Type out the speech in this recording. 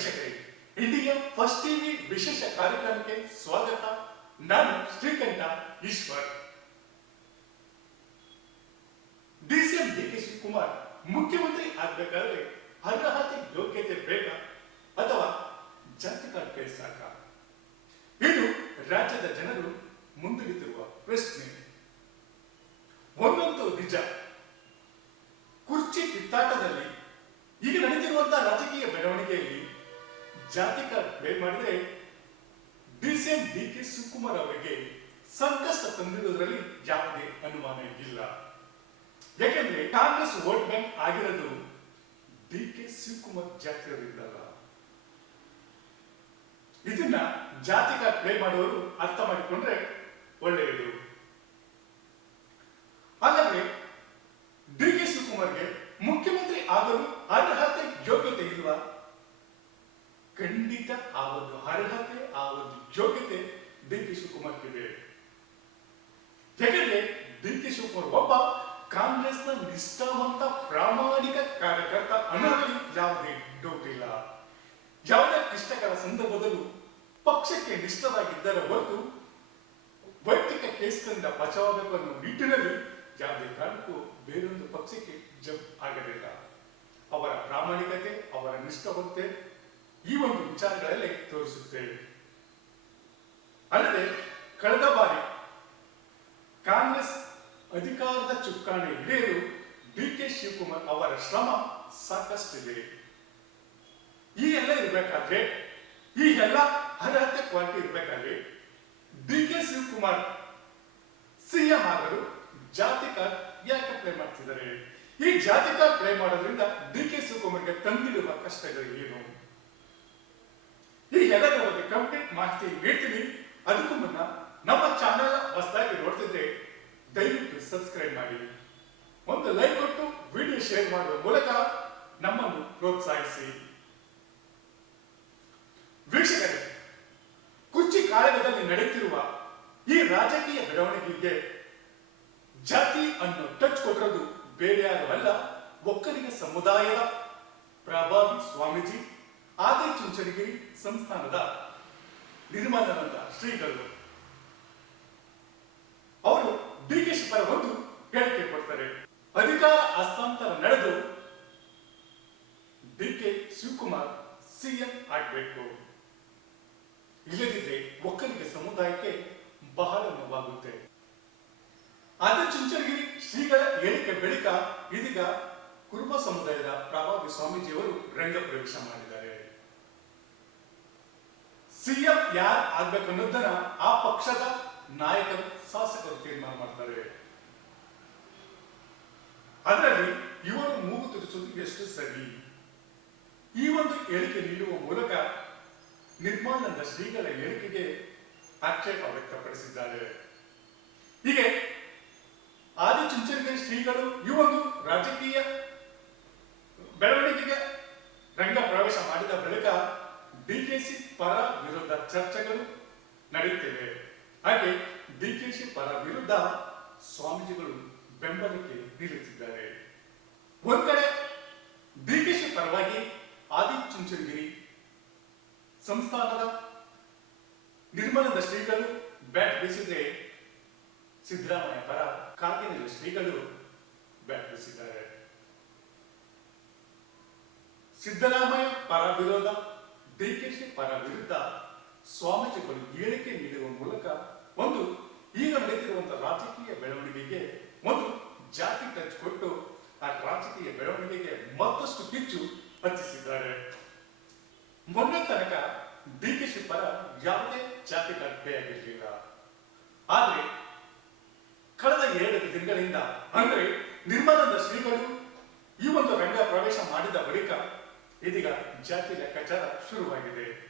ವೀಕ್ಷಕರೇ India first TV ವಿಶೇಷ ಕಾರ್ಯಕ್ರಮಕ್ಕೆ ಸ್ವಾಗತ. ನಾನು Srikantha Eshwar. DCM D K Shivakumar, ಮುಖ್ಯಮಂತ್ರಿ ಆಗ್ಬೇಕಾದ್ರೆ ಅರ್ಹತೆ, ಯೋಗ್ಯತೆ ಬೇಕಾ ಅಥವಾ ಜಾತಿ ಕಾರ್ಡ್ ಸಾಕ? ಇದು ರಾಜ್ಯದ ಜನರು ಮುಂದಿಡುತ್ತಿರುವ ಪ್ರಶ್ನೆ. ಒಂದೊಂದು ನಿಜ. ಕುರ್ಚಿ ಕಿತ್ತಾಟದಲ್ಲಿ ಈಗ ನಡೆದಿರುವಂತಹ ರಾಜಕೀಯ ಬೆಳವಣಿಗೆಯಲ್ಲಿ ಜಾತಿ ಪ್ಲೇ ಮಾಡಿದ್ರೆ ಡಿಸಿಎಂ ಡಿ ಕೆ ಶಿವಕುಮಾರ್ ಅವರಿಗೆ ಸಂಕಷ್ಟ ತಂದಿರುವುದರಲ್ಲಿ ಯಾವುದೇ ಅನುಮಾನ ಇಲ್ಲ. ಯಾಕೆಂದ್ರೆ ಕಾಂಗ್ರೆಸ್ ವೋಟ್ ಬ್ಯಾಂಕ್ ಆಗಿರೋದು ಡಿ ಕೆ ಶಿವಕುಮಾರ್ ಜಾತಿಯವರಿದ್ದಲ್ಲ ಇದನ್ನ ಜಾತಿ ಕಾರ್ಡ್ ಪ್ಲೇ ಮಾಡುವವರು ಅರ್ಥ ಮಾಡಿಕೊಂಡ್ರೆ ಒಳ್ಳೆಯದು ಹಾಗಾದ್ರೆ ಡಿ ಕೆ ಶಿವಕುಮಾರ್ಗೆ ಮುಖ್ಯಮಂತ್ರಿ ಆಗಲು ಅರ್ಹತೆ ಯೋಗ್ಯತೆ ಇಲ್ವಾ ಖಂಡಿತ ಆ ಒಂದು ಅರ್ಹತೆ, ಆ ಒಂದು ಯೋಗ್ಯತೆ ಡಿ ಕೆ ಶಿವಕುಮಾರ್ಗಿದೆ ಯಾಕಂದ್ರೆ ಡಿ ಕೆ ಶಿವಕುಮಾರ್ ಒಬ್ಬ ಕಾಂಗ್ರೆಸ್ನ ನಿಷ್ಠಾವಂತ ಪ್ರಾಮಾಣಿಕ ಕಾರ್ಯಕರ್ತ ಅನ್ನೋದ್ರಲ್ಲಿ ಯಾವುದೇ ಡೌಟ್ ಇಲ್ಲ. ಯಾವುದೇ ಕ್ಲಿಷ್ಟಕರ ಸಂದರ್ಭದಲ್ಲೂ ಪಕ್ಷಕ್ಕೆ ನಿಷ್ಠವಾಗಿದ್ದರ ಹೊರತು ವೈಯಕ್ತಿಕ ಕೇಸ್ಗಳಿಂದ ಬಚಾವಬೇಕು ಅನ್ನೋ ನಿಟ್ಟಿನಲ್ಲಿ ಯಾವುದೇ ಕಾರಣಕ್ಕೂ ಬೇರೊಂದು ಪಕ್ಷಕ್ಕೆ ಜಂಪ್ ಆಗಲಿಲ್ಲ. ಅವರ ಪ್ರಾಮಾಣಿಕತೆ, ಅವರ ನಿಷ್ಠವಂತೆ ಈ ಒಂದು ವಿಚಾರಗಳಲ್ಲಿ ತೋರಿಸುತ್ತೇವೆ. ಅಲ್ಲದೆ, ಕಳೆದ ಬಾರಿ ಕಾಂಗ್ರೆಸ್ ಅಧಿಕಾರದ ಚುಕ್ಕಾಣಿ ಹಿಡಿಯಲು ಡಿ ಕೆ ಶಿವಕುಮಾರ್ ಅವರ ಶ್ರಮ ಸಾಕಷ್ಟಿದೆ. ಈ ಎಲ್ಲ ಇರಬೇಕಾದ್ರೆ, ಈ ಎಲ್ಲ ಅರ್ಹತೆ ಕ್ವಾಲಿಟಿ ಇರಬೇಕಾದ್ರೆ ಡಿ ಕೆ ಶಿವಕುಮಾರ್ ಸಿಎಂ ಆಗಲು ಜಾತಿ ಕಾರ್ಡ್ ಯಾಕೆ ಪ್ಲೇ ಮಾಡ್ತಿದ್ದಾರೆ? ಈ ಜಾತಿ ಕಾರ್ಡ್ ಪ್ಲೇ ಮಾಡೋದ್ರಿಂದ ಡಿ ಕೆ ಶಿವಕುಮಾರ್ಗೆ ತಂದಿರುವ ಕಷ್ಟಗಳು ಏನು? ಈ ಎಲ್ಲದರ ಬಗ್ಗೆ ಕಂಪ್ಲೀಟ್ ಮಾಹಿತಿ ನೀಡ್ತೀನಿ. ಅದಕ್ಕೂ ಮುನ್ನ ನಮ್ಮ ಚಾನೆಲ್ ಹೊಸದಾಗಿ ನೋಡ್ತಿದ್ರೆ ದಯವಿಟ್ಟು ಸಬ್ಸ್ಕ್ರೈಬ್ ಮಾಡಿ. ಒಂದು ಲೈಕ್ ಕೊಟ್ಟು ವಿಡಿಯೋ ಶೇರ್ ಮಾಡುವ ಮೂಲಕ ನಮ್ಮನ್ನು ಪ್ರೋತ್ಸಾಹಿಸಿ. ವೀಕ್ಷಕರೇ, ಕುರ್ಚಿ ಕಾಳಗದಲ್ಲಿ ನಡೆಯುತ್ತಿರುವ ಈ ರಾಜಕೀಯ ಬೆಳವಣಿಗೆಗೆ ಜಾತಿ ಅನ್ನು ಟಚ್ ಕೊಟ್ಟಿರೋದು ಬೇರೆ ಯಾರು ಅಲ್ಲ, ಒಕ್ಕಲಿಗ ಸಮುದಾಯದ ಪ್ರಭಾವಿ ಸ್ವಾಮೀಜಿ. ಆದಿ ಚುಂಚನಗಿರಿ ಸಂಸ್ಥಾನದ ನಿರ್ಮಾಣದ ಶ್ರೀಗಳು. ಅವರು ಡಿ ಕೆ ಪರ ಒಂದು ಹೇಳಿಕೆ ಕೊಡ್ತಾರೆ. ಅಧಿಕಾರ ಹಸ್ತಾಂತರ ನಡೆದು ಡಿ ಕೆ ಶಿವಕುಮಾರ್ ಸಿಎಂ ಆಗ್ಬೇಕು. ಇಲ್ಲದಿದ್ರೆ ಒಕ್ಕಲಿಗ ಸಮುದಾಯಕ್ಕೆ ಬಹಳ ನೋವಾಗುತ್ತೆ. ಆದ ಚುಂಚನಗಿರಿ ಶ್ರೀಗಳ ಹೇಳಿಕೆ ಬಳಿಕ ಇದೀಗ ಕುರುಬ ಸಮುದಾಯದ ಪ್ರಭಾವಿ ಸ್ವಾಮೀಜಿಯವರು ರಂಗ ಪ್ರವೇಶ ಮಾಡಿದ್ದಾರೆ. ಸಿಎಂ ಯಾರು ಆಗ್ಬೇಕು ಅನ್ನೋದನ್ನ ಆ ಪಕ್ಷದ ನಾಯಕರು, ಶಾಸಕರು ತೀರ್ಮಾನ ಮಾಡ್ತಾರೆ. ಅದರಲ್ಲಿ ಇವರು ಮೂಗು ತುರಿಸುವುದು ಎಷ್ಟು ಸರಿ? ಈ ಒಂದು ಹೇಳಿಕೆ ನೀಡುವ ಮೂಲಕ ನಿರ್ಮಾಣದ ಶ್ರೀಗಳ ಹೇಳಿಕೆಗೆ ಆಕ್ಷೇಪ ವ್ಯಕ್ತಪಡಿಸಿದ್ದಾರೆ. ಹೀಗೆ ಆದಿ ಚುಂಚನಗಿರಿ ಶ್ರೀಗಳು ಈ ಒಂದು ರಾಜಕೀಯ ಬೆಳವಣಿಗೆಗೆ ರಂಗ ಪ್ರವೇಶ ಮಾಡಿದ ಬಳಿಕ ಡಿಕೆಸಿ ಪರ ವಿರುದ್ಧ ಚರ್ಚೆಗಳು ನಡೆಯುತ್ತಿವೆ. ಹಾಗೆ ಡಿಕೆಶಿ ಪರ ವಿರುದ್ಧ ಸ್ವಾಮೀಜಿಗಳು ಬೆಂಬಲಕ್ಕೆ ನಿಲ್ಲುತ್ತಿದ್ದಾರೆ ಒಂದ್ ಕಡೆ ಡಿಕೆಶಿ ಪರವಾಗಿ ಆದಿ ಚುಂಚನಗಿರಿ ಸಂಸ್ಥಾನದ ನಿರ್ಮಲದ ಶ್ರೀಗಳು ಬ್ಯಾಟ್ ಬೀಸಿದ್ರೆ ಸಿದ್ದರಾಮಯ್ಯ ಪರ ಕಾಗಿನೆಲೆ ಶ್ರೀಗಳು ಬ್ಯಾಟ್ ಬೀಸಿದ್ದಾರೆ. ಸಿದ್ದರಾಮಯ್ಯ ಪರ ವಿರೋಧ ಡಿಕೆಶಿ ಪರ ವಿರುದ್ಧ ಸ್ವಾಮೀಜಿಗಳು ಹೇಳಿಕೆ ನೀಡುವ ಮೂಲಕ ಒಂದು ಈಗ ನಡೆಯುತ್ತಿರುವಂತಹ ರಾಜಕೀಯ ಬೆಳವಣಿಗೆಗೆ ಒಂದು ಜಾತಿ ಟಚ್ ಕೊಟ್ಟು ಆ ರಾಜಕೀಯ ಬೆಳವಣಿಗೆಗೆ ಮತ್ತಷ್ಟು ಕಿಚ್ಚು ಹಚ್ಚಿಸಿದ್ದಾರೆ. ಮೊನ್ನೆ ತನಕ ಡಿಕೆಶಿ ಪರ ಯಾವುದೇ ಜಾತಿ ಕಟ್ಟೆಯಾಗಿರಲಿಲ್ಲ ಆದ್ರೆ ಕಳೆದ ಎರಡು ದಿನಗಳಿಂದ ಅಂದ್ರೆ ನಿರ್ಮಲದ ಶ್ರೀಗಳು ಈ ಒಂದು ರಂಗ ಪ್ರವೇಶ ಮಾಡಿದ ಬಳಿಕ ಇದೀಗ ಜಾತಿ ಲೆಕ್ಕಾಚಾರ ಶುರುವಾಗಿದೆ.